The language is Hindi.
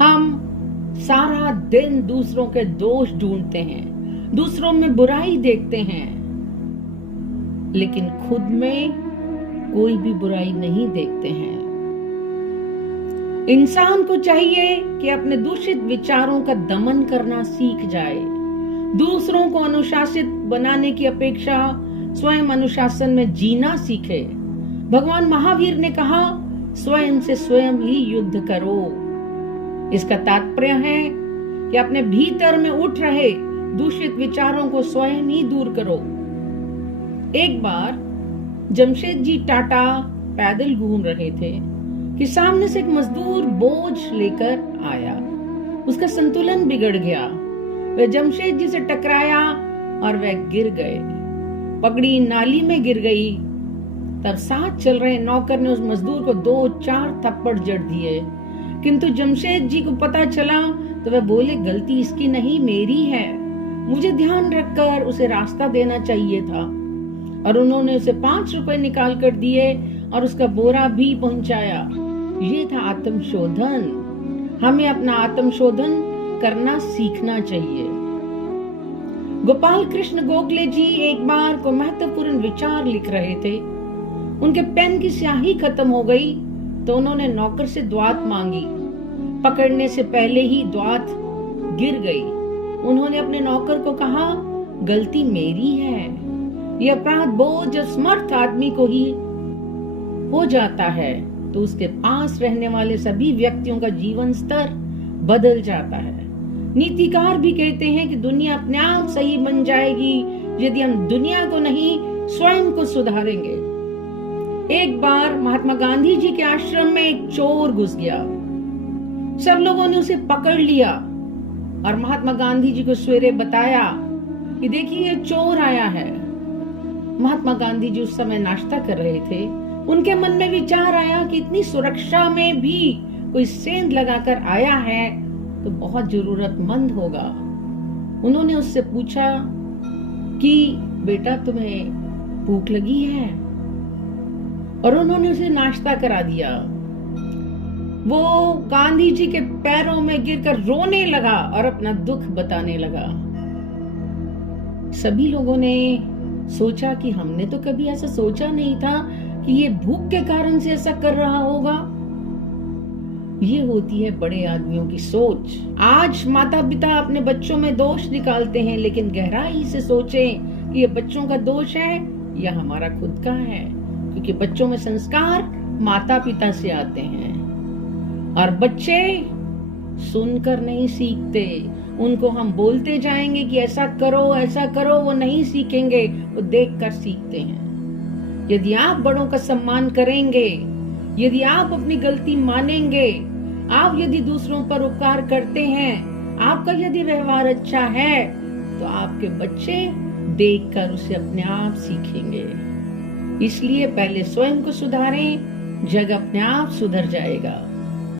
हम सारा दिन दूसरों के दोष ढूंढते हैं, दूसरों में बुराई देखते हैं, लेकिन खुद में कोई भी बुराई नहीं देखते हैं। इंसान को चाहिए कि अपने दूषित विचारों का दमन करना सीख जाए। दूसरों को अनुशासित बनाने की अपेक्षा स्वयं अनुशासन में जीना सीखे। भगवान महावीर ने कहा, स्वयं से स्वयं ही युद्ध करो। इसका तात्पर्य है कि अपने भीतर में उठ रहे दूषित विचारों को स्वयं ही दूर करो। एक बार जमशेदजी टाटा पैदल घूम रहे थे कि सामने से एक मजदूर बोझ लेकर आया। उसका संतुलन बिगड़ गया, वह जमशेदजी से टकराया और वह गिर गए। पगड़ी नाली में गिर गई। तब साथ चल रहे नौकर ने उस मजदूर को 2-4 थप्पड़ जड़ दिए, किंतु जमशेदजी को पता चला तो वह बोले, गलती इसकी नहीं मेरी है, मुझे ध्यान रखकर उसे रास्ता देना चाहिए था। और उन्होंने उसे 5 रुपए निकाल कर दिए और उसका बोरा भी पहुंचाया। ये था आत्मशोधन। हमें अपना आत्मशोधन करना सीखना चाहिए। गोपाल कृष्ण गोखले जी एक बार को महत्वपूर्ण विचार लिख रहे थे। उनके पेन की स्याही खत्म हो गई तो उन्होंने नौकर से द्वात मांगी। पकड़ने से पहले ही द्वात गिर गई। उन्होंने अपने नौकर को कहा, गलती मेरी है। यह अपराध बोझ जब समर्थ आदमी को ही हो जाता है तो उसके पास रहने वाले सभी व्यक्तियों का जीवन स्तर बदल जाता है। नीतिकार भी कहते हैं कि दुनिया अपने आप सही बन जाएगी यदि हम दुनिया को नहीं स्वयं को सुधारेंगे। एक बार महात्मा गांधी जी के आश्रम में एक चोर घुस गया। सब लोगों ने उसे पकड़ लिया और महात्मा गांधी जी को सवेरे बताया कि देखिए ये चोर आया है। महात्मा गांधी जी उस समय नाश्ता कर रहे थे। उनके मन में विचार आया कि इतनी सुरक्षा में भी कोई सेंध लगाकर आया है तो बहुत जरूरतमंद होगा। उन्होंने उससे पूछा कि बेटा तुम्हें भूख लगी है, और उन्होंने उसे नाश्ता करा दिया। वो गांधी जी के पैरों में गिरकर रोने लगा और अपना दुख बताने लगा। सभी लोगों ने सोचा कि हमने तो कभी ऐसा सोचा नहीं था कि ये भूख के कारण से ऐसा कर रहा होगा। ये होती है बड़े आदमियों की सोच। आज माता पिता अपने बच्चों में दोष निकालते हैं, लेकिन गहराई से सोचें कि ये बच्चों का दोष है या हमारा खुद का है, क्योंकि बच्चों में संस्कार माता पिता से आते हैं और बच्चे सुनकर नहीं सीखते। उनको हम बोलते जाएंगे कि ऐसा करो, वो नहीं सीखेंगे, वो देखकर सीखते हैं। यदि आप बड़ों का सम्मान करेंगे, यदि आप अपनी गलती मानेंगे, आप यदि दूसरों पर उपकार करते हैं, आपका यदि व्यवहार अच्छा है, तो आपके बच्चे देखकर उसे अपने आप सीखेंगे। इसलिए पहले स्वयं को सुधारें, जग अपने आप सुधर जाएगा।